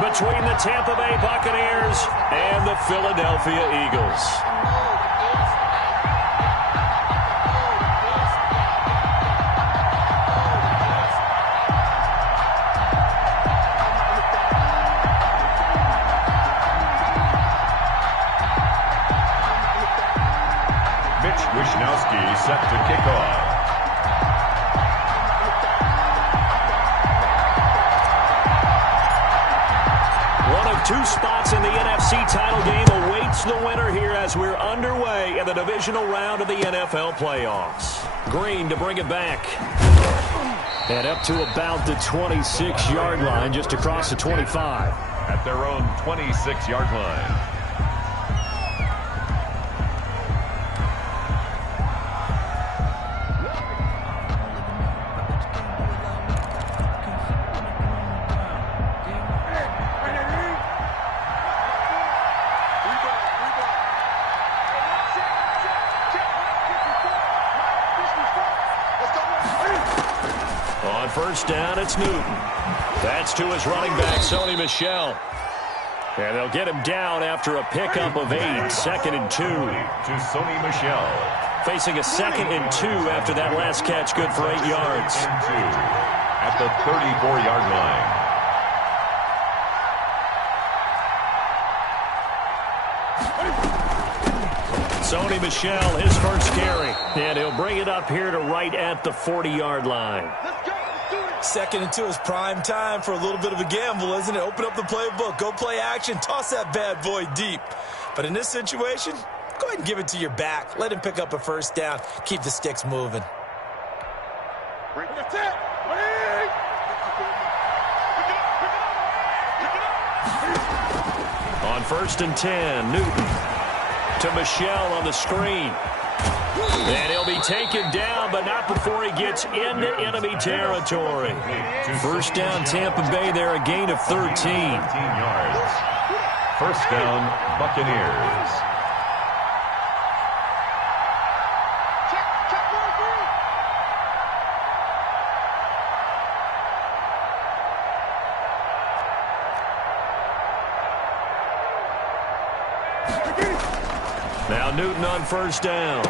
between the Tampa Bay Buccaneers and the Philadelphia Eagles. Wishnowski set to kick off. One of two spots in the NFC title game awaits the winner here as we're underway in the divisional round of the NFL playoffs. Green to bring it back. And up to about the 26-yard line, just across the 25. At their own 26-yard line. First down, it's Newton. That's to his running back, Sony Michel. And they'll get him down after a pickup of 8, 2nd and 2. To Sony Michel. Facing a 2nd and 2 after that last catch, good for 8 yards. At the 34-yard line. Sony Michel, his first carry. And he'll bring it up here to right at the 40-yard line. 2nd and 2 is prime time for a little bit of a gamble, isn't it? Open up the playbook, go play action, toss that bad boy deep. But in this situation, go ahead and give it to your back. Let him pick up a first down. Keep the sticks moving. On 1st and 10, Newton to Michel on the screen. And he'll be taken down, but not before he gets into enemy territory. First down, Tampa Bay there, a gain of 13. 13 yards. First down, Buccaneers. Now Newton on first down.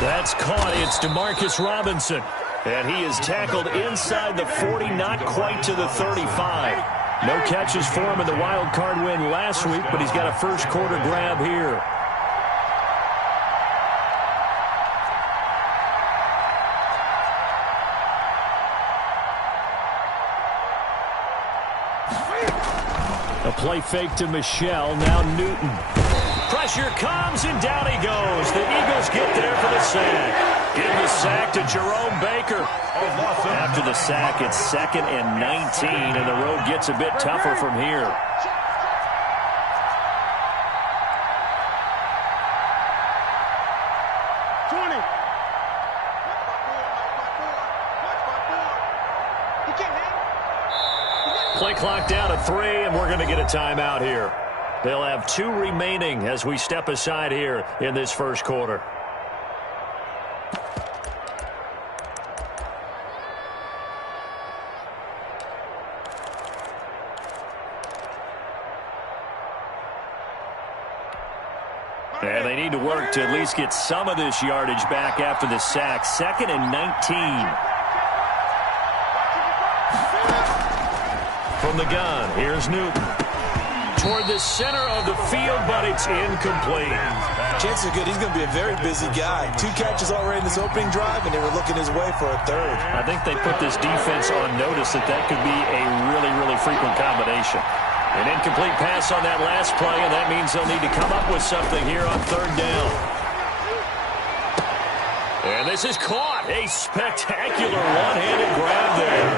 That's caught. It's DeMarcus Robinson. And he is tackled inside the 40, not quite to the 35. No catches for him in the wild card win last week, but he's got a first quarter grab here. A play fake to Michel. Now Newton. Pressure comes, and down he goes. The Eagles get there for the sack. Give the sack to Jerome Baker. After the sack, it's 2nd and 19, and the road gets a bit tougher from here. Play clock down to 3, and we're going to get a timeout here. They'll have 2 remaining as we step aside here in this first quarter. And they need to work to at least get some of this yardage back after the sack. 2nd and 19. From the gun, here's Newton. Toward the center of the field, but it's incomplete. Chances are good. He's going to be a very busy guy. 2 catches already in this opening drive, and they were looking his way for a 3rd. I think they put this defense on notice that could be a really, really frequent combination. An incomplete pass on that last play, and that means they'll need to come up with something here on 3rd down. And this is caught. A spectacular one-handed grab there.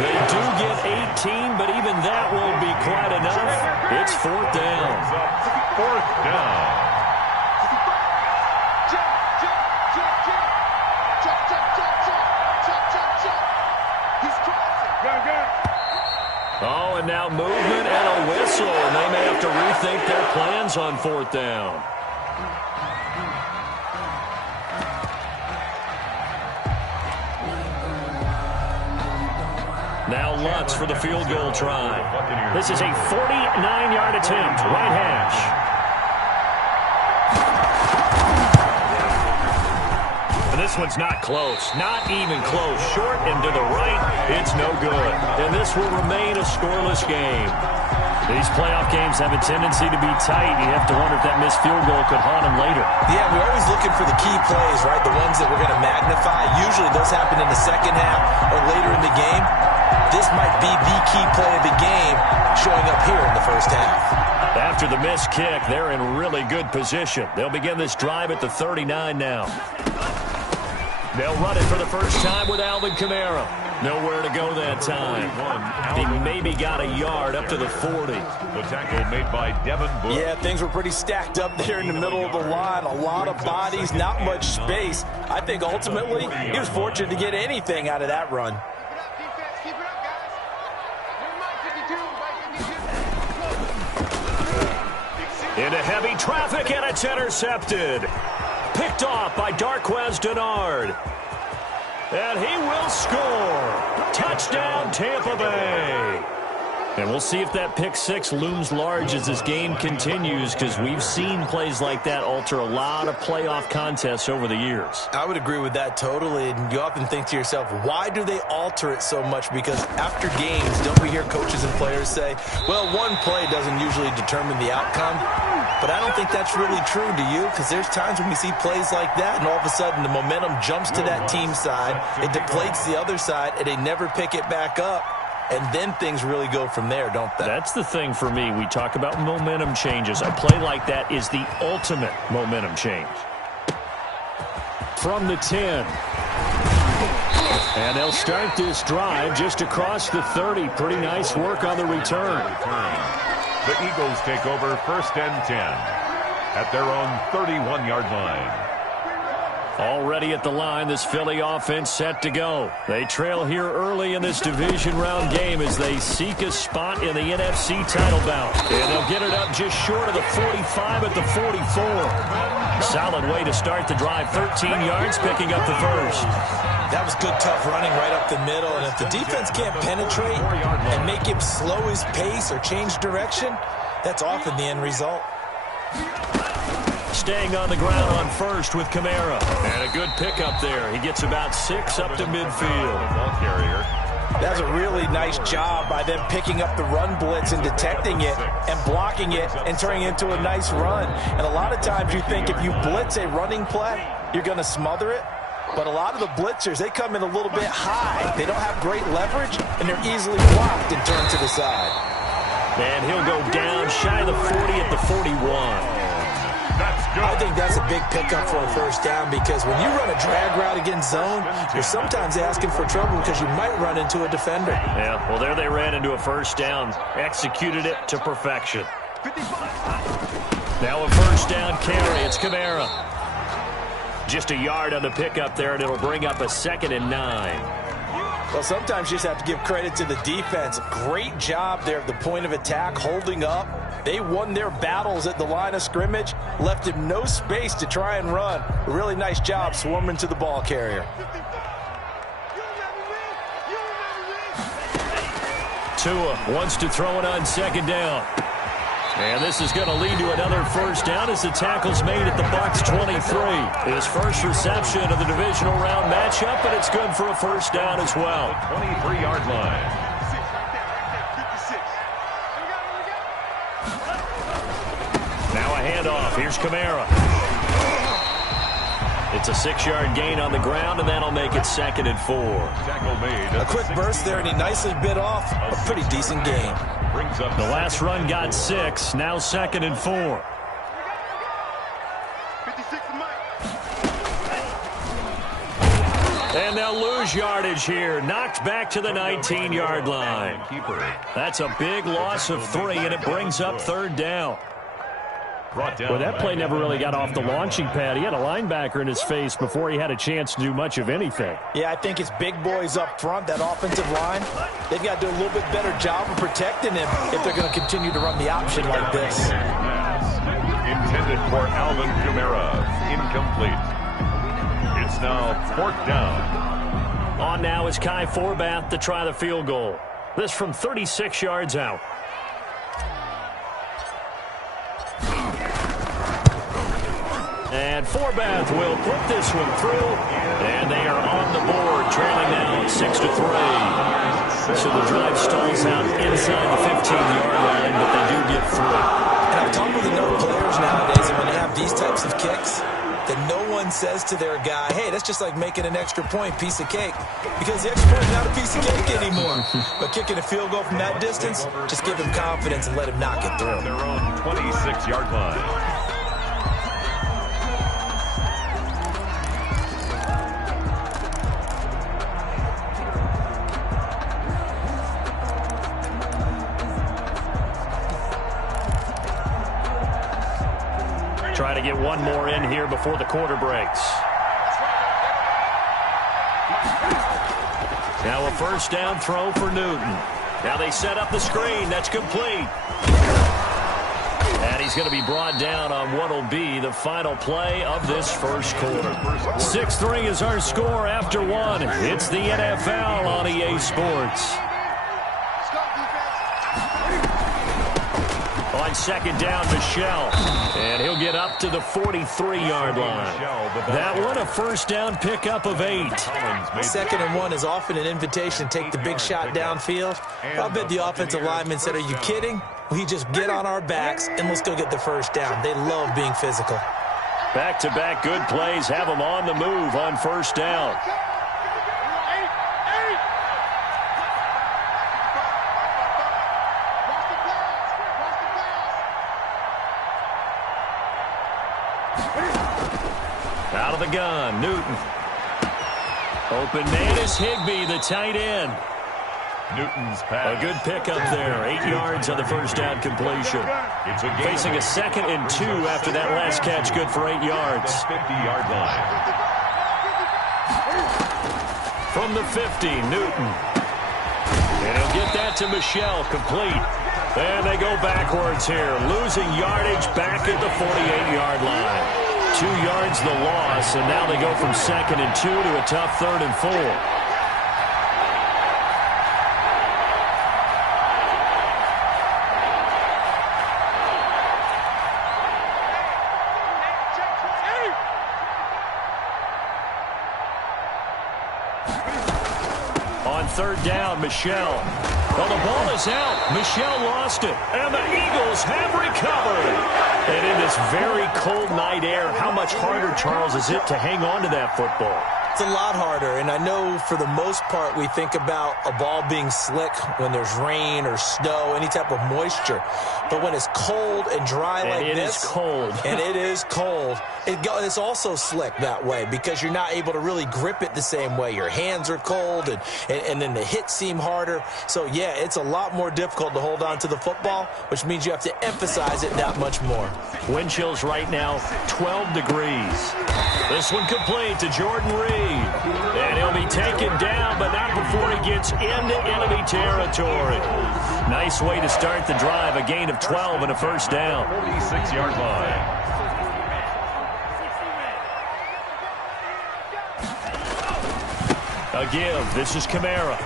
They do get 18, but even that won't be quite enough. It's 4th down. 4th down. Oh, and now movement and a whistle, and they may have to rethink their plans on 4th down. Now Lutz for the field goal try. This is a 49-yard attempt, right hash. And this one's not close, not even close. Short and to the right, it's no good. And this will remain a scoreless game. These playoff games have a tendency to be tight. You have to wonder if that missed field goal could haunt them later. Yeah, we're always looking for the key plays, right? The ones that we're going to magnify. Usually those happen in the second half or later in the game. This might be the key play of the game showing up here in the first half. After the missed kick, they're in really good position. They'll begin this drive at the 39 now. They'll run it for the first time with Alvin Kamara. Nowhere to go that time. He maybe got a yard up to the 40. The tackle made by Devin Bush. Yeah, things were pretty stacked up there in the middle of the line. A lot of bodies, not much space. I think ultimately he was fortunate to get anything out of that run. Into heavy traffic, and it's intercepted. Picked off by Darquez Dennard. And he will score. Touchdown, Tampa Bay. And we'll see if that pick six looms large as this game continues, because we've seen plays like that alter a lot of playoff contests over the years. I would agree with that totally. And you often think to yourself, why do they alter it so much? Because after games, don't we hear coaches and players say, well, one play doesn't usually determine the outcome. But I don't think that's really true, do you? Because there's times when we see plays like that, and all of a sudden the momentum jumps to that team side. It deflates the other side, and they never pick it back up. And then things really go from there, don't they? That's the thing for me. We talk about momentum changes. A play like that is the ultimate momentum change. From the 10. And they'll start this drive just across the 30. Pretty nice work on the return. The Eagles take over 1st and 10 at their own 31-yard line. Already at the line, this Philly offense set to go. They trail here early in this division round game as they seek a spot in the NFC title bout. And they'll get it up just short of the 45 at the 44. Solid way to start the drive. 13 yards, picking up the first. That was good, tough running right up the middle. And if the defense can't penetrate and make him slow his pace or change direction, that's often the end result. Staying on the ground on first with Kamara. And a good pickup there. He gets about 6 up to midfield. Ball carrier. That's a really nice job by them picking up the run blitz and detecting it and blocking it and turning it into a nice run. And a lot of times you think if you blitz a running play, you're going to smother it. But a lot of the blitzers, they come in a little bit high. They don't have great leverage, and they're easily blocked and turned to the side. And he'll go down shy of the 40 at the 41. I think that's a big pickup for a first down, because when you run a drag route against zone, you're sometimes asking for trouble because you might run into a defender. Yeah, well, there they ran into a first down. Executed it to perfection. Now a first down carry. It's Kamara. Just a yard on the pickup there, and it'll bring up a 2nd and 9. Well, sometimes you just have to give credit to the defense. Great job there at the point of attack, holding up. They won their battles at the line of scrimmage, left him no space to try and run. A really nice job swarming to the ball carrier. Tua wants to throw it on 2nd down. And this is going to lead to another first down as the tackle's made at the Bucs 23. His first reception of the divisional round matchup, and it's good for a first down as well. 23-yard line. Now a handoff. Here's Kamara. It's a 6-yard gain on the ground, and that'll make it 2nd and 4. Tackle made. A quick burst there, and he nicely bit off a pretty decent gain. The last run got 6. Now 2nd and 4. And they'll lose yardage here. Knocked back to the 19-yard line. That's a big loss of 3, and it brings up 3rd down. Well, that play never really got off the launching pad. He had a linebacker in his face before he had a chance to do much of anything. Yeah, I think it's big boys up front, that offensive line. They've got to do a little bit better job of protecting him if they're going to continue to run the option like this. Intended for Alvin Kamara. Incomplete. It's now 4th down. On now is Kai Forbath to try the field goal. This from 36 yards out. And Forbath will put this one through. And they are on the board, trailing now 6-3. So the drive stalls out inside the 15-yard line, but they do get through. And I've talked with enough players nowadays, and when they have these types of kicks, that no one says to their guy, hey, that's just like making an extra point, piece of cake. Because the extra point is not a piece of cake anymore. But kicking a field goal from that distance, just give him confidence and let him knock it through. Their own 26-yard line. Try to get one more in here before the quarter breaks. Now a first down throw for Newton. Now they set up the screen. That's complete. And he's going to be brought down on what will be the final play of this first quarter. 6-3 is our score after one. It's the NFL on EA Sports. On second down, Michelle. And he'll get up to the 43-yard line. That one a first down pickup of 8. 2nd and 1 is often an invitation to take the big shot downfield. I'll bet the offensive lineman said, are you kidding? We just get on our backs and let's go get the first down. They love being physical. Back-to-back good plays have them on the move on first down. Out of the gun, Newton. Open man is Higbee, the tight end. Newton's pass. A good pickup there. 8 yards on the first down completion. Facing a 2nd and 2 after that last catch. Good for 8 yards. 50-yard line. From the 50, Newton. And he'll get that to Michelle, complete. And they go backwards here. Losing yardage back at the 48-yard line. 2 yards the loss, and now they go from 2nd and 2 to a tough 3rd and 4. On 3rd down, Michelle. Well, the ball is out. Michelle lost it, and the Eagles have recovered. And in this very cold night air, how much harder, Charles, is it to hang on to that football? It's a lot harder, and I know for the most part we think about a ball being slick when there's rain or snow, any type of moisture. But when it's cold and dry like this. And it is cold. And it is cold. It's also slick that way because you're not able to really grip it the same way. Your hands are cold, and then the hits seem harder. So, yeah, it's a lot more difficult to hold on to the football, which means you have to emphasize it that much more. Wind chills right now, 12 degrees. This one complete to Jordan Reed. And he'll be taken down, but not before he gets into enemy territory. Nice way to start the drive. A gain of 12 and a first down. 46-yard line. A give. This is Kamara.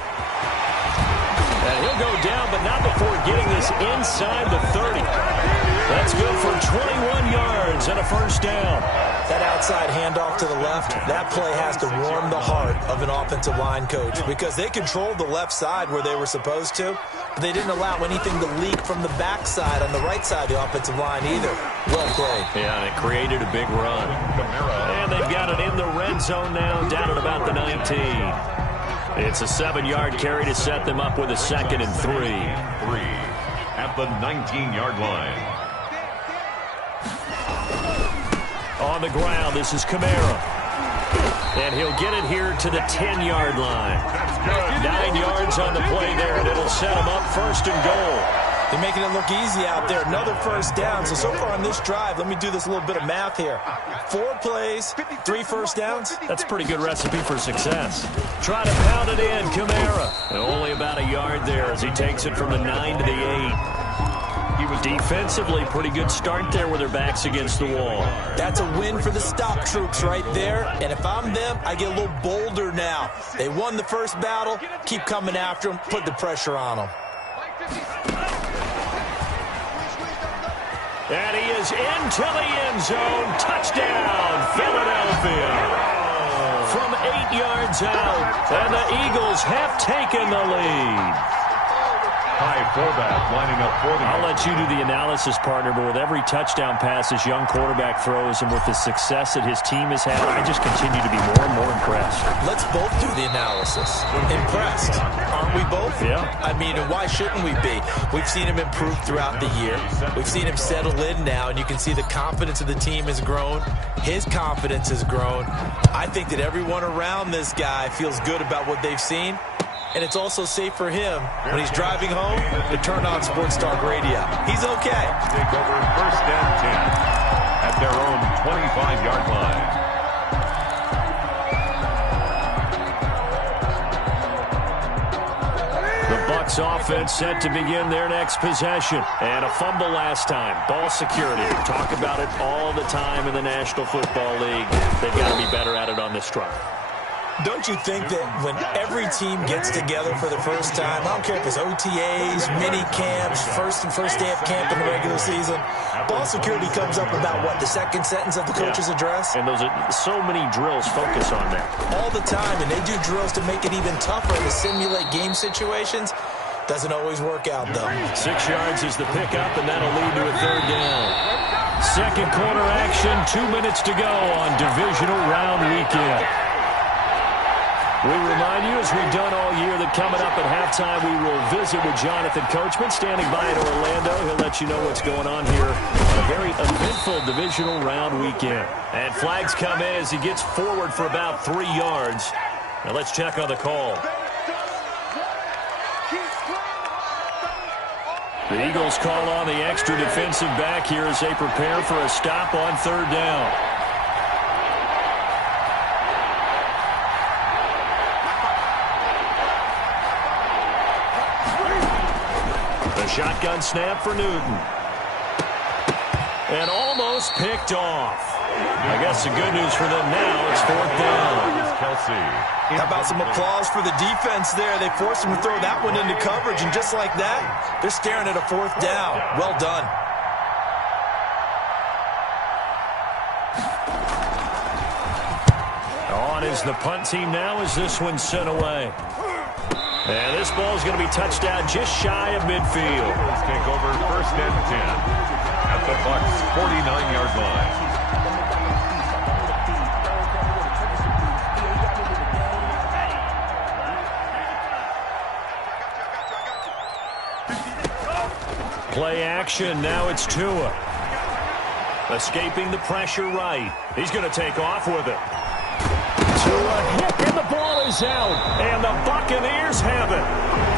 And he'll go down, but not before getting this inside the 30. That's good for 21 yards and a first down. That outside handoff to the left, that play has to warm the heart of an offensive line coach because they controlled the left side where they were supposed to, but they didn't allow anything to leak from the backside on the right side of the offensive line either. Well played. Yeah, and it created a big run. And they've got it in the red zone now, down at about the 19. It's a 7-yard carry to set them up with a 2nd and 3. At the 19-yard line. On the ground, this is Kamara. And he'll get it here to the 10-yard line. 9 yards on the play there, and it'll set him up 1st and goal. They're making it look easy out there. Another first down. So far on this drive, let me do this little bit of math here. 4 plays, 3 first downs. That's a pretty good recipe for success. Try to pound it in, Kamara. And only about a yard there as he takes it from the 9 to the 8. Defensively, pretty good start there with their backs against the wall. That's a win for the stop troops right there. And if I'm them, I get a little bolder now. They won the first battle. Keep coming after them. Put the pressure on them. And he is into the end zone. Touchdown, Philadelphia. From 8 yards out, and the Eagles have taken the lead. High fullback lining up for the... I'll let you do the analysis, partner, but with every touchdown pass this young quarterback throws and with the success that his team has had, I just continue to be more and more impressed. Let's both do the analysis. Impressed. Aren't we both? Yeah. I mean, and why shouldn't we be? We've seen him improve throughout the year. We've seen him settle in now, and you can see the confidence of the team has grown. His confidence has grown. I think that everyone around this guy feels good about what they've seen. And it's also safe for him when he's driving home to turn on Sports Talk Radio. He's okay. Take over first and 10 at their own 25-yard line. The Bucs offense set to begin their next possession. And a fumble last time. Ball security. Talk about it all the time in the National Football League. They've got to be better at it on this drive. Don't you think that when every team gets together for the first time, I don't care if it's OTAs, mini camps, first day of camp in the regular season, ball security comes up about what, the second sentence of the coach's address? And those are so many drills focus on that. All the time, and they do drills to make it even tougher to simulate game situations. Doesn't always work out, though. 6 yards is the pickup, and that'll lead to a third down. Second quarter action, 2 minutes to go on divisional round weekend. We remind you, as we've done all year, that coming up at halftime, we will visit with Jonathan Coachman, standing by in Orlando. He'll let you know what's going on here on a very eventful divisional round weekend. And flags come in as he gets forward for about 3 yards. Now let's check on the call. The Eagles call on the extra defensive back here as they prepare for a stop on third down. Shotgun snap for Newton. And almost picked off. I guess the good news for them now, it's fourth down. How about some applause for the defense there? They forced him to throw that one into coverage, and just like that, they're staring at a fourth down. Well done. On is the punt team now as this one's sent away. And this ball is going to be touched down just shy of midfield. Let's take over first and 10 at the Bucs' 49-yard line. Play action. Now it's Tua. Escaping the pressure right. He's going to take off with it. Tua hit, and the ball is out. And the Buccaneers have it.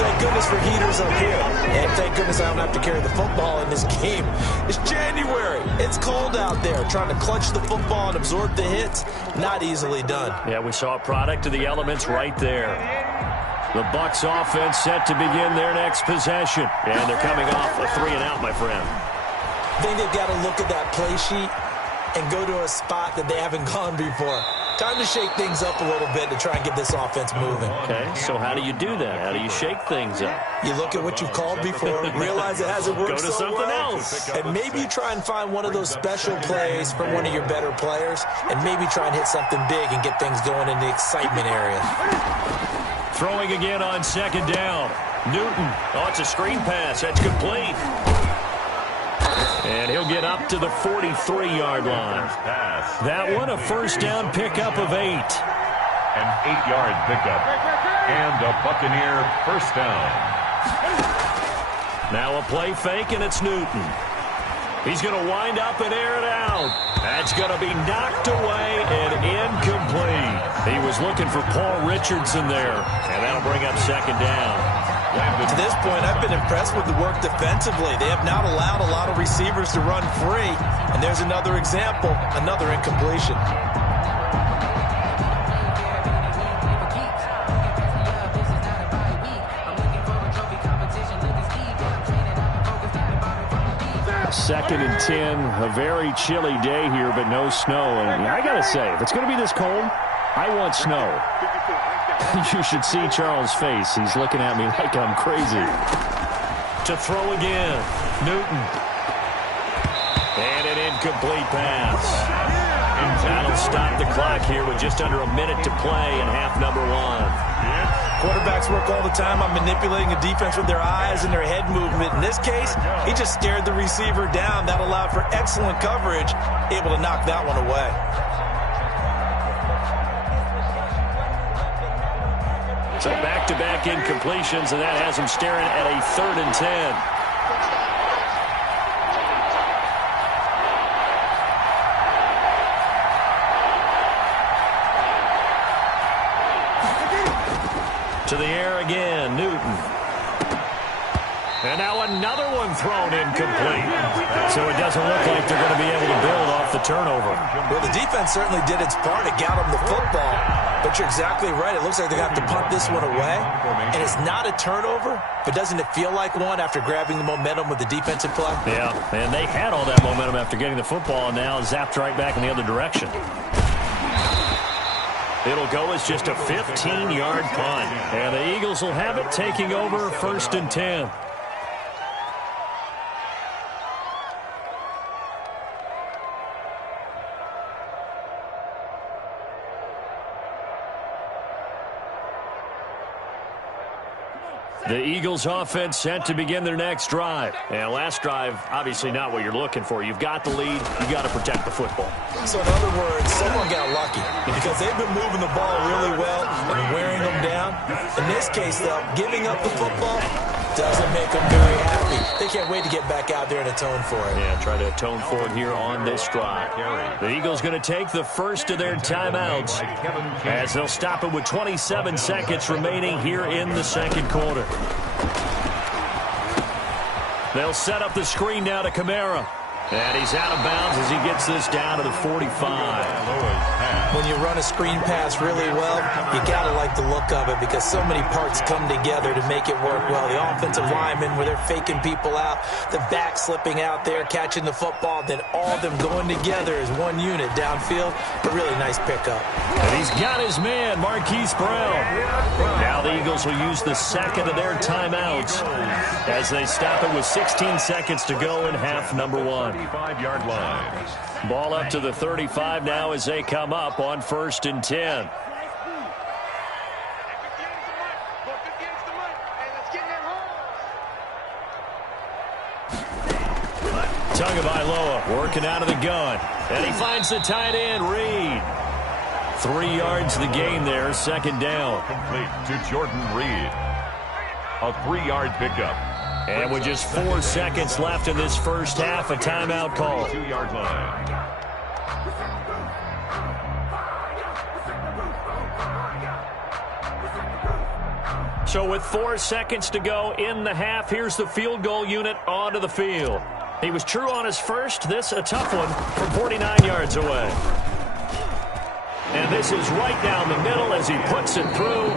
Thank goodness for heaters up here. And thank goodness I don't have to carry the football in this game. It's January. It's cold out there. Trying to clutch the football and absorb the hits, not easily done. Yeah, we saw a product of the elements right there. The Bucs offense set to begin their next possession. And they're coming off a 3-and-out, my friend. I think they've got to look at that play sheet and go to a spot that they haven't gone before. Time to shake things up a little bit to try and get this offense moving. Okay, so how do you do that? How do you shake things up? You look at what you've called before, realize it hasn't worked Go to something else. And maybe you try and find one of those special plays from one of your better players, and maybe try and hit something big and get things going in the excitement area. Throwing again on second down. Newton. Oh, it's a screen pass. That's complete. And he'll get up to the 43-yard line. That one, a first down pickup of 8. An 8-yard pickup. And a Buccaneer first down. Now a play fake, and it's Newton. He's going to wind up and air it out. That's going to be knocked away and incomplete. He was looking for Paul Richardson there, and that'll bring up second down. To this point, I've been impressed with the work defensively. They have not allowed a lot of receivers to run free. And there's another example, another incompletion. 2nd and 10. A very chilly day here, but no snow. And I got to say, if it's going to be this cold, I want snow. You should see Charles' face. He's looking at me like I'm crazy. To throw again, Newton. And an incomplete pass. That'll stop the clock here with just under a minute to play in half number 1. Quarterbacks work all the time on manipulating a defense with their eyes and their head movement. In this case, he just stared the receiver down. That allowed for excellent coverage, able to knock that one away. So back-to-back incompletions, and that has him staring at a 3rd and 10. To the air again, Newton. And now another one thrown incomplete. So it doesn't look like they're going to be able to build off the turnover. Well, the defense certainly did its part to get them the football. But you're exactly right. It looks like they're going to have to punt this one away. And it's not a turnover, but doesn't it feel like one after grabbing the momentum with the defensive play? Yeah, and they had all that momentum after getting the football, and now zapped right back in the other direction. It'll go as just a 15-yard punt. And the Eagles will have it, taking over 1st and 10. The Eagles offense set to begin their next drive. And last drive, obviously not what you're looking for. You've got the lead. You've got to protect the football. So in other words, someone got lucky because they've been moving the ball really well and wearing them down. In this case, though, giving up the football doesn't make them very happy. They can't wait to get back out there and atone for it. Yeah, try to atone for it here on this drive. The Eagles going to take the first of their timeouts as they'll stop it with 27 seconds remaining here in the 2nd quarter. They'll set up the screen now to Kamara. And he's out of bounds as he gets this down to the 45. When you run a screen pass really well, you got to like the look of it because so many parts come together to make it work well. The offensive linemen, where they're faking people out, the back slipping out there, catching the football, then all of them going together as one unit downfield. A really nice pickup. And he's got his man, Marquise Brown. Now the Eagles will use the 2nd of their timeouts as they stop it with 16 seconds to go in half number 1. 35-yard line. Ball up to the 35 now as they come up on 1st and 10. Tagovailoa working out of the gun. And he finds the tight end, Reed. 3 yards the gain there, 2nd down. Complete to Jordan Reed. A 3-yard pickup. And with just 4 seconds left in this first half, a timeout call. 2-yard line. So with 4 seconds to go in the half, here's the field goal unit onto the field. He was true on his first. This a tough one from 49 yards away. And this is right down the middle as he puts it through.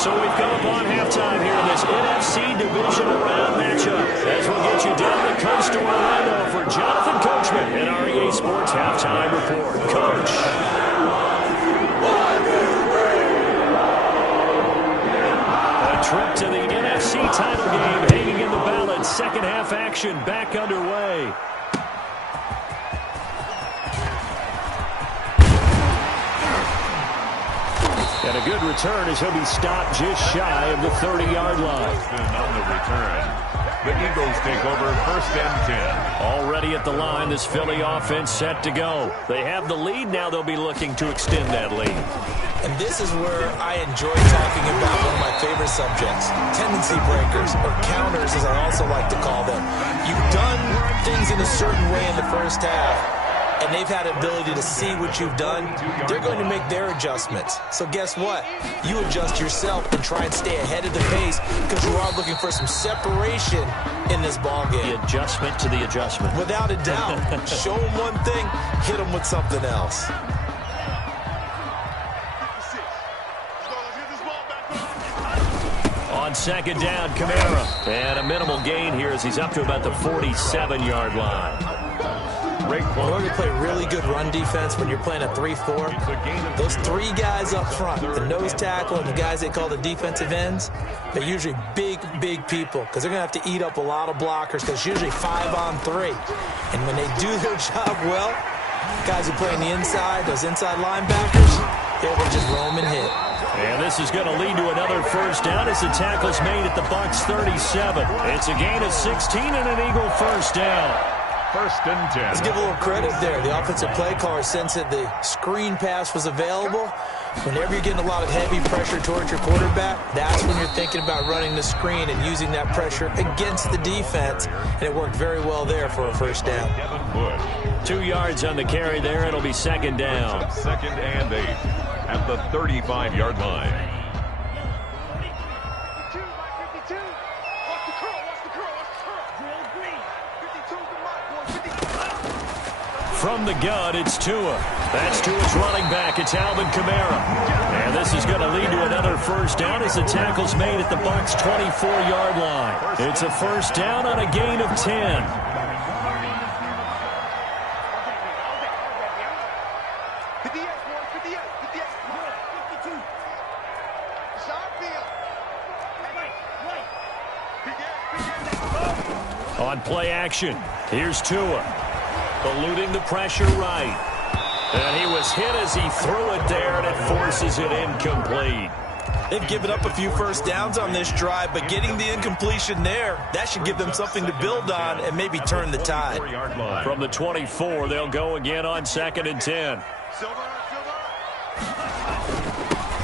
So we've come upon halftime here in this NFC Divisional Round matchup as we'll get you down the coast to Orlando for Jonathan Coachman in our EA Sports Halftime Report. Coach. A trip to the NFC title game hanging in the balance. Second half action back underway. And a good return as he'll be stopped just shy of the 30-yard line. On the return, the Eagles take over 1st and 10. Already at the line, this Philly offense set to go. They have the lead. Now they'll be looking to extend that lead. And this is where I enjoy talking about one of my favorite subjects, tendency breakers, or counters as I also like to call them. You've done things in a certain way in the first half, and they've had the ability to see what you've done. They're going to make their adjustments. So guess what? You adjust yourself and try and stay ahead of the pace because you are looking for some separation in this ballgame. The adjustment to the adjustment. Without a doubt. Show them one thing, hit them with something else. On second down, Kamara. And a minimal gain here as he's up to about the 47-yard line. In order to play really good run defense when you're playing a 3-4, those three guys up front, the nose tackle and the guys they call the defensive ends, they're usually big people because they're going to have to eat up a lot of blockers because it's usually 5-on-3. And when they do their job well, guys who play on the inside, those inside linebackers, they're able to just roam and hit. And this is going to lead to another first down as the tackle's made at the Bucs 37. It's a gain of 16 and an Eagle first down. First and 10. Let's give a little credit there. The offensive play caller sensed that the screen pass was available. Whenever you're getting a lot of heavy pressure towards your quarterback, that's when you're thinking about running the screen and using that pressure against the defense. And it worked very well there for a first down. 2 yards on the carry there. It'll be second down. Second and 8 at the 35-yard line. From the gun, it's Tua. That's Tua's running back. It's Alvin Kamara. And this is going to lead to another first down as the tackle's made at the Bucs 24-yard line. It's a first down on a gain of 10. On play action, here's Tua. Eluding the pressure right. And he was hit as he threw it there, and it forces it incomplete. They've given up a few first downs on this drive, but getting the incompletion there, that should give them something to build on and maybe turn the tide. From the 24, they'll go again on second and 10.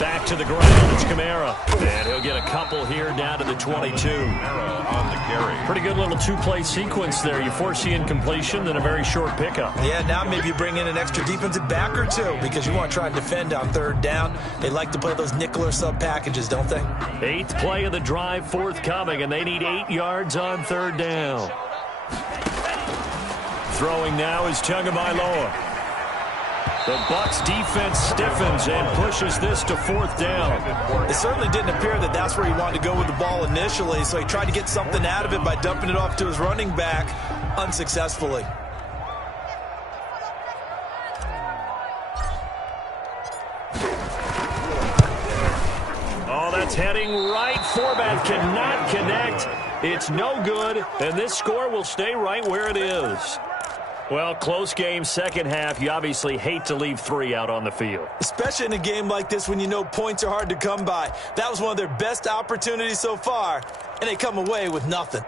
Back to the ground, it's Kamara. And he'll get a couple here down to the 22. On the carry. Pretty good little two-play sequence there. You force the incompletion, then a very short pickup. Yeah, now maybe you bring in an extra defensive back or two because you want to try and defend on third down. They like to play those nickel or sub packages, don't they? 8th play of the drive forthcoming, and they need 8 yards on third down. Throwing now is Tagovailoa. The Bucs defense stiffens and pushes this to fourth down. It certainly didn't appear that that's where he wanted to go with the ball initially, so he tried to get something out of it by dumping it off to his running back unsuccessfully. Oh, that's heading right. Forbat cannot connect. It's no good, and this score will stay right where it is. Well, close game, second half. You obviously hate to leave 3 out on the field. Especially in a game like this when you know points are hard to come by. That was one of their best opportunities so far, and they come away with nothing.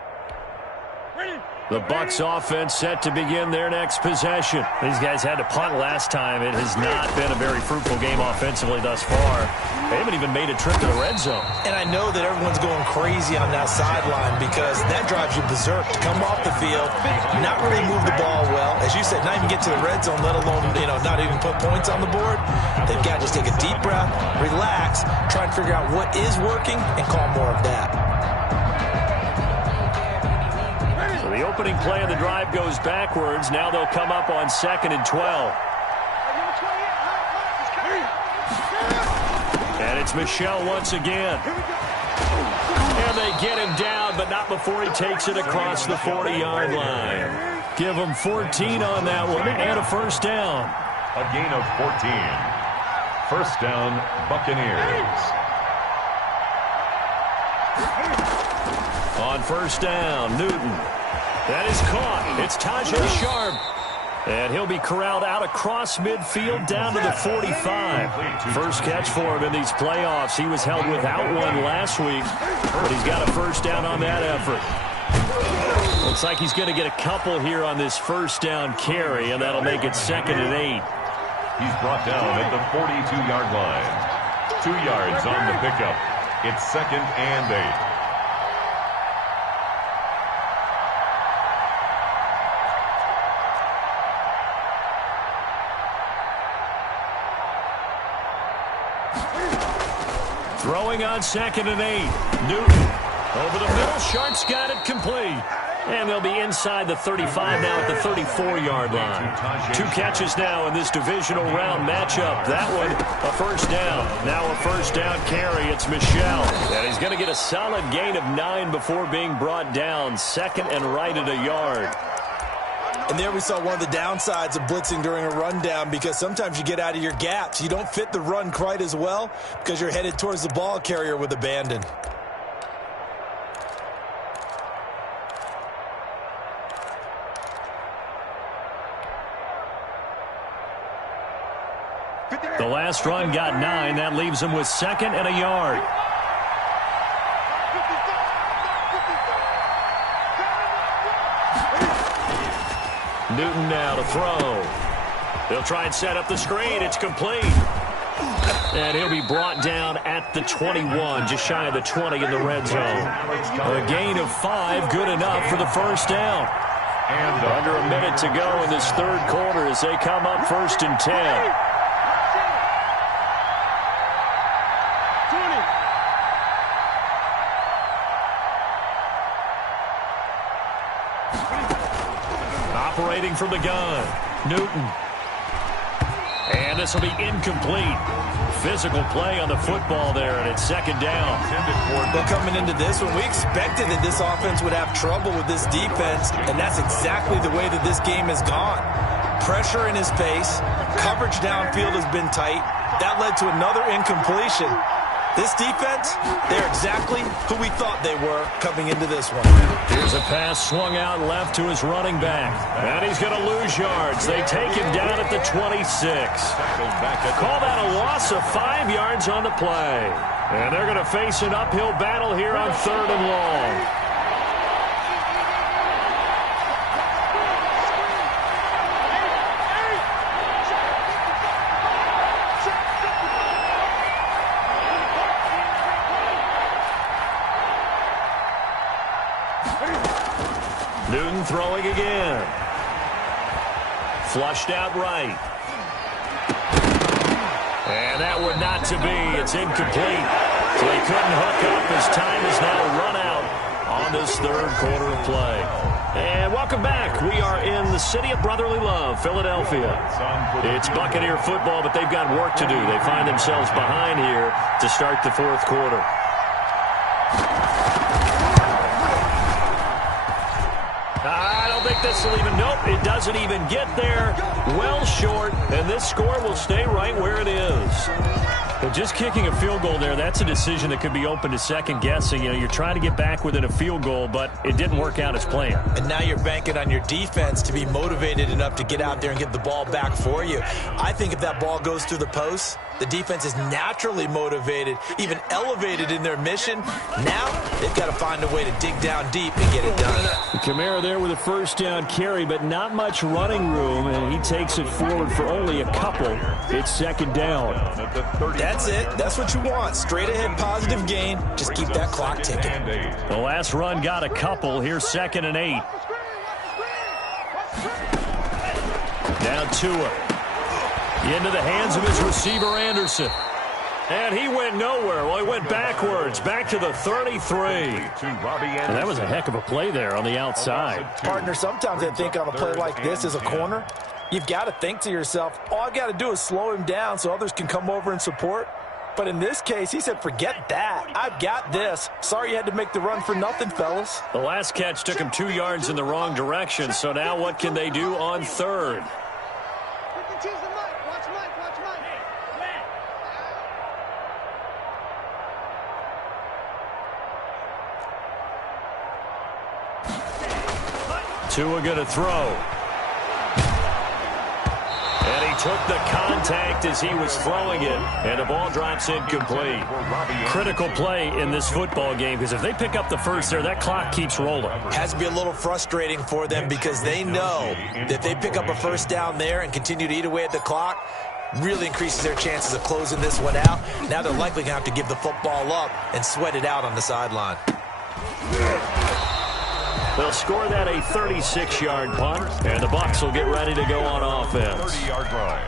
The Bucs offense set to begin their next possession. These guys had to punt last time. It has not been a very fruitful game offensively thus far. They haven't even made a trip to the red zone. And I know that everyone's going crazy on that sideline because that drives you berserk to come off the field, not really move the ball well. As you said, not even get to the red zone, let alone, not even put points on the board. They've got to just take a deep breath, relax, try and figure out what is working, and call more of that. The opening play of the drive goes backwards. Now they'll come up on second and 12. And it's Michel once again. And they get him down, but not before he takes it across the 40-yard line. Give him 14 on that one and a first down. A gain of 14. First down, Buccaneers. On first down, Newton. That is caught. It's Tajay Sharp. And he'll be corralled out across midfield down to the 45. First catch for him in these playoffs. He was held without one last week, but he's got a first down on that effort. Looks like he's going to get a couple here on this first down carry, and that'll make it second and 8. He's brought down at the 42-yard line. 2 yards on the pickup. It's second and 8. Throwing on second and 8. Newton over the middle. Sharp's got it complete. And they'll be inside the 35 now at the 34-yard line. 2 catches now in this divisional round matchup. That one, a first down. Now a first down carry. It's Michel. And he's going to get a solid gain of 9 before being brought down. Second and right at a yard. And there we saw one of the downsides of blitzing during a rundown, because sometimes you get out of your gaps. You don't fit the run quite as well because you're headed towards the ball carrier with abandon. The last run got 9. That leaves him with second and a yard. Newton now to throw. He'll try and set up the screen. It's complete. And he'll be brought down at the 21, just shy of the 20 in the red zone. A gain of 5, good enough for the first down. And under a minute to go in this third quarter as they come up first and 10. Operating from the gun, Newton. And this will be incomplete. Physical play on the football there, and it's second down. Well, coming into this one, we expected that this offense would have trouble with this defense, and that's exactly the way that this game has gone. Pressure in his face, coverage downfield has been tight. That led to another incompletion. This defense, they're exactly who we thought they were coming into this one. Here's a pass swung out left to his running back. And he's going to lose yards. They take him down at the 26. Call that a loss of 5 yards on the play. And they're going to face an uphill battle here on 3rd and long. Newton throwing again. Flushed out right. And that one not to be. It's incomplete. So they couldn't hook up as time is now run out on this third quarter of play. And welcome back. We are in the city of brotherly love, Philadelphia. It's Buccaneer football, but they've got work to do. They find themselves behind here to start the fourth quarter. This will even, nope, it doesn't even get there. Well short, and this score will stay right where it is. But just kicking a field goal there, that's a decision that could be open to second guessing. You know, you're trying to get back within a field goal, but it didn't work out as planned. And now you're banking on your defense to be motivated enough to get out there and get the ball back for you. I think if that ball goes through the post, the defense is naturally motivated, even elevated in their mission. Now they've got to find a way to dig down deep and get it done. Kamara there with a first down carry, but not much running room, and he takes it forward for only a couple. It's second down. That's it. That's what you want. Straight ahead positive gain. Just keep that clock ticking. The last run got a couple. Here's 2nd and 8. Now Tua. Into the hands of his receiver, Anderson. And he went nowhere. Well, he went backwards, back to the 33. And that was a heck of a play there on the outside. Partner, sometimes I think on a play like this as a corner, you've got to think to yourself, all I've got to do is slow him down so others can come over and support. But in this case, he said, forget that. I've got this. Sorry you had to make the run for nothing, fellas. The last catch took him 2 yards in the wrong direction. So now what can they do on third? Tua going to throw. And he took the contact as he was throwing it, and the ball drops incomplete. Critical play in this football game, because if they pick up the first there, that clock keeps rolling. Has to be a little frustrating for them because they know that if they pick up a first down there and continue to eat away at the clock, really increases their chances of closing this one out. Now they're likely going to have to give the football up and sweat it out on the sideline. They'll score that a 36-yard punt, and the Bucs will get ready to go on offense. 30-yard line.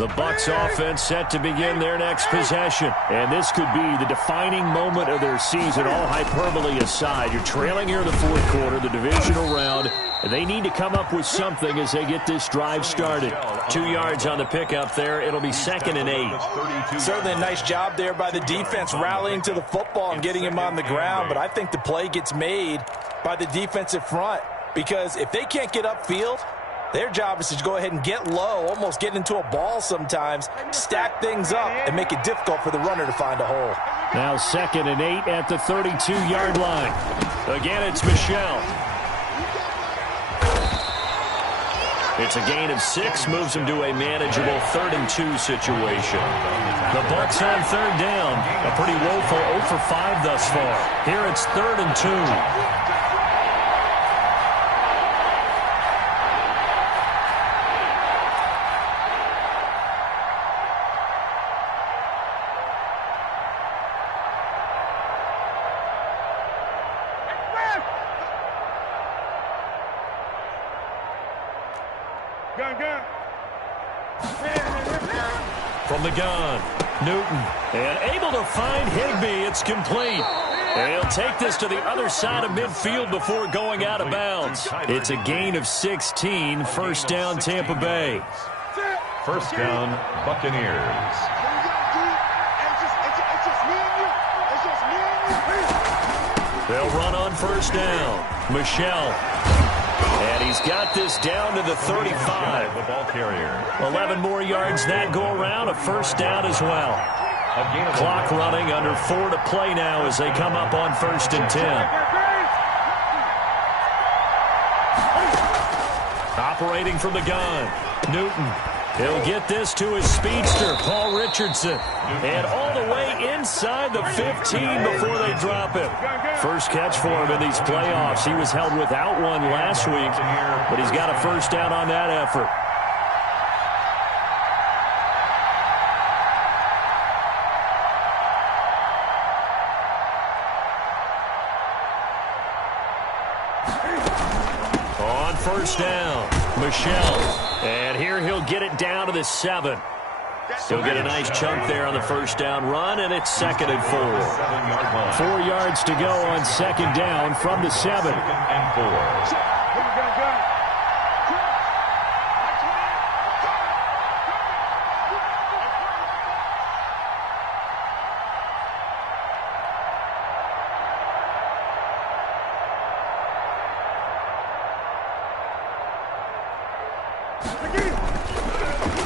The Bucs offense set to begin their next possession. And this could be the defining moment of their season, all hyperbole aside. You're trailing here in the fourth quarter, the divisional round. And they need to come up with something as they get this drive started. 2 yards on the pickup there. It'll be 2nd and 8. Certainly a nice job there by the defense rallying to the football and getting him on the ground. But I think the play gets made by the defensive front. Because if they can't get upfield, their job is to go ahead and get low, almost get into a ball sometimes, stack things up, and make it difficult for the runner to find a hole. Now 2nd and 8 at the 32-yard line. Again, it's Michel. It's a gain of 6, moves him to a manageable 3rd and 2 situation. The Bucs on 3rd down. A pretty woeful 0 for 5 thus far. Here it's 3rd and 2. From the gun, Newton, and able to find Higbee. It's complete. And he'll take this to the other side of midfield before going out of bounds. It's a gain of 16, 1st down Tampa Bay. 1st down, Buccaneers. They'll run on 1st down. Michel. And he's got this down to the 35. The ball carrier. 11 more yards that go around. A 1st down as well. Clock running, under 4 to play now as they come up on 1st and 10. Operating from the gun, Newton. He'll get this to his speedster, Paul Richardson. And all the way inside the 15 before they drop him. First catch for him in these playoffs. He was held without one last week, but he's got a 1st down on that effort. On 1st down, Michel. And here he'll get it down to the 7. He'll get a nice chunk there on the 1st down run, and it's 2nd and 4. 4 yards to go on 2nd down from the 7. 2nd and 4.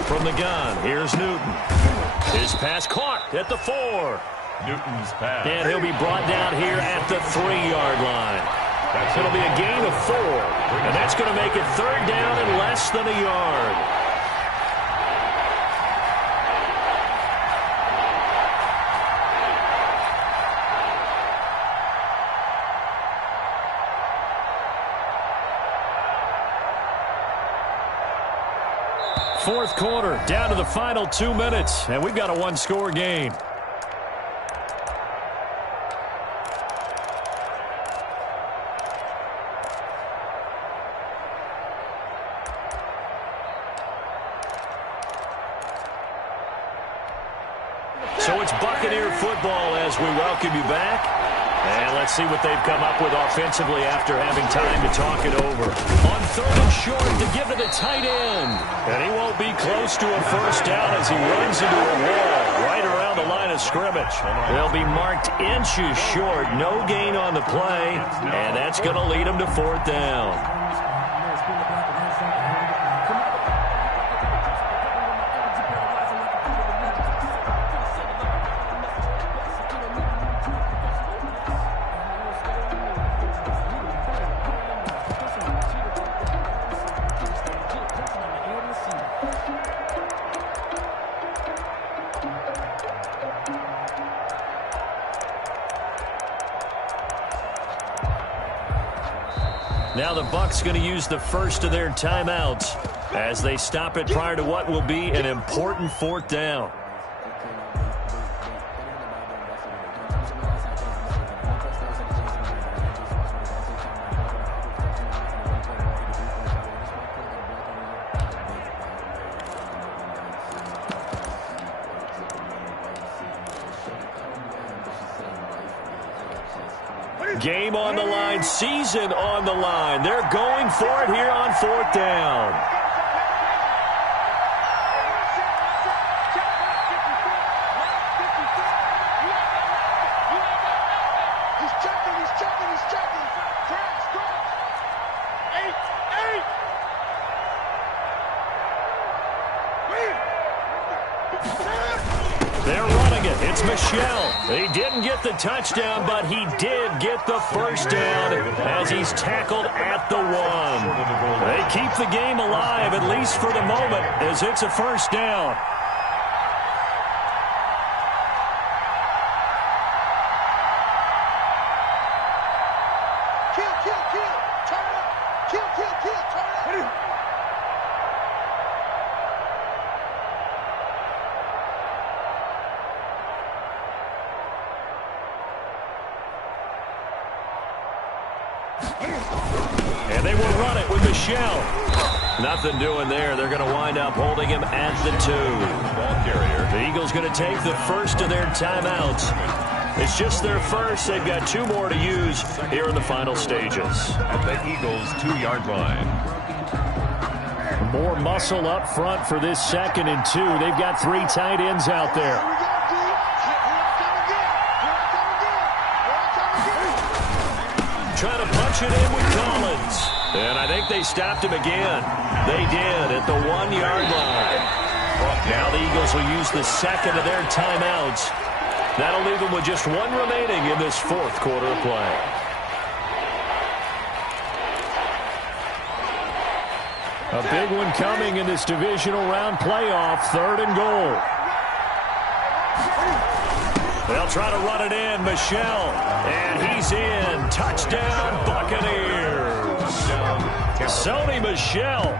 From the gun, here's Newton. His pass caught at the 4. Newton's pass. And he'll be brought down here at the 3-yard line. It'll be a gain of 4. And that's going to make it 3rd down and less than a yard. Fourth quarter, down to the final 2 minutes, and we've got a 1-score game. So it's Buccaneer football as we welcome you back. And let's see what they've come up with offensively after having time to talk it over. On 3rd and short to give to the tight end. And he won't be close to a 1st down as he runs into a wall right around the line of scrimmage. They'll be marked inches short. No gain on the play. And that's going to lead them to 4th down. Now the Bucs going to use the first of their timeouts as they stop it prior to what will be an important 4th down. Game on the line, season on the line. They're going for it here on 4th down. They're running it. It's Michel. He didn't get the touchdown, but he did get the first down as he's tackled at the 1. They keep the game alive, at least for the moment, as it's a first down. And they will run it with Michel. Nothing doing there. They're going to wind up holding him at the 2. Ball carrier. The Eagles going to take the first of their timeouts. It's just their first. They've got 2 more to use here in the final stages. At the Eagles' 2-yard line. More muscle up front for this 2nd and 2. They've got 3 tight ends out there. Trying to punch it in with Collins. And I think they stopped him again. They did at the 1-yard line. Now the Eagles will use the 2nd of their timeouts. That'll leave them with just 1 remaining in this 4th quarter of play. A big one coming in this divisional round playoff. 3rd and goal. They'll try to run it in. Michel. And he's in. Touchdown, Buccaneers. Sony Michel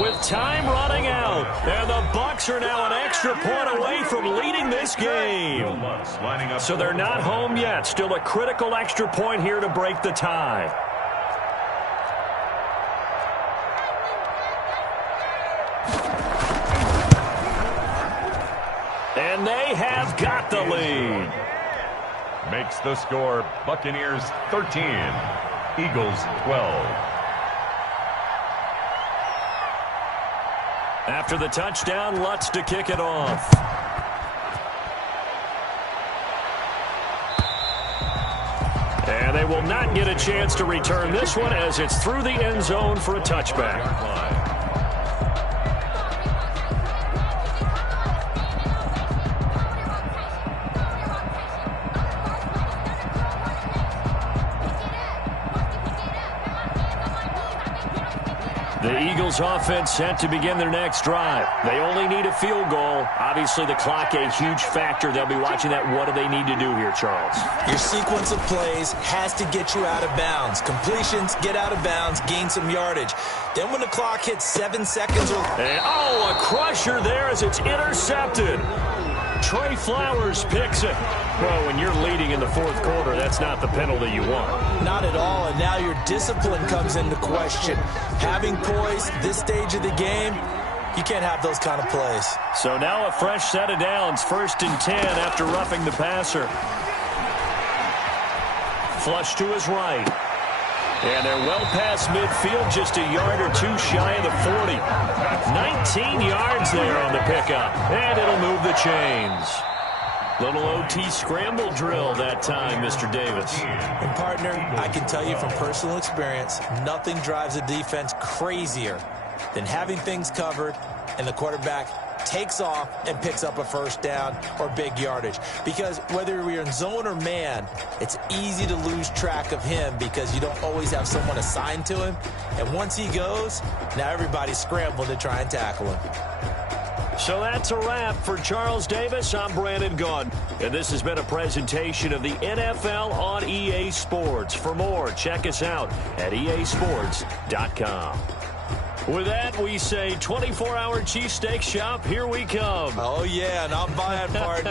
with time running out. And the Bucs are now an extra point away from leading this game. So they're not home yet. Still a critical extra point here to break the tie. And they have got the lead. Makes the score Buccaneers 13, Eagles 12. After the touchdown, Lutz to kick it off. And they will not get a chance to return this one as it's through the end zone for a touchback. The Eagles offense set to begin their next drive. They only need a field goal. Obviously, the clock a huge factor. They'll be watching that. What do they need to do here, Charles? Your sequence of plays has to get you out of bounds. Completions, get out of bounds, gain some yardage. Then when the clock hits 7 seconds or... And, a crusher there as it's intercepted. Trey Flowers picks it. Well, when you're leading in the 4th quarter, that's not the penalty you want. Not at all, and now your discipline comes into question. Having poise this stage of the game, you can't have those kind of plays. So now a fresh set of downs, 1st and 10 after roughing the passer. Flush to his right. And they're well past midfield, just a yard or 2 shy of the 40. 19 yards there on the pickup. And it'll move the chains. Little OT scramble drill that time, Mr. Davis. And, partner, I can tell you from personal experience, nothing drives a defense crazier than having things covered and the quarterback takes off and picks up a 1st down or big yardage. Because whether you're in zone or man, it's easy to lose track of him because you don't always have someone assigned to him. And once he goes, now everybody's scrambling to try and tackle him. So that's a wrap for Charles Davis. I'm Brandon Gaudin, and this has been a presentation of the NFL on EA Sports. For more, check us out at easports.com. With that, we say 24-hour cheesesteak shop, here we come. Oh, yeah, and I'm buying part.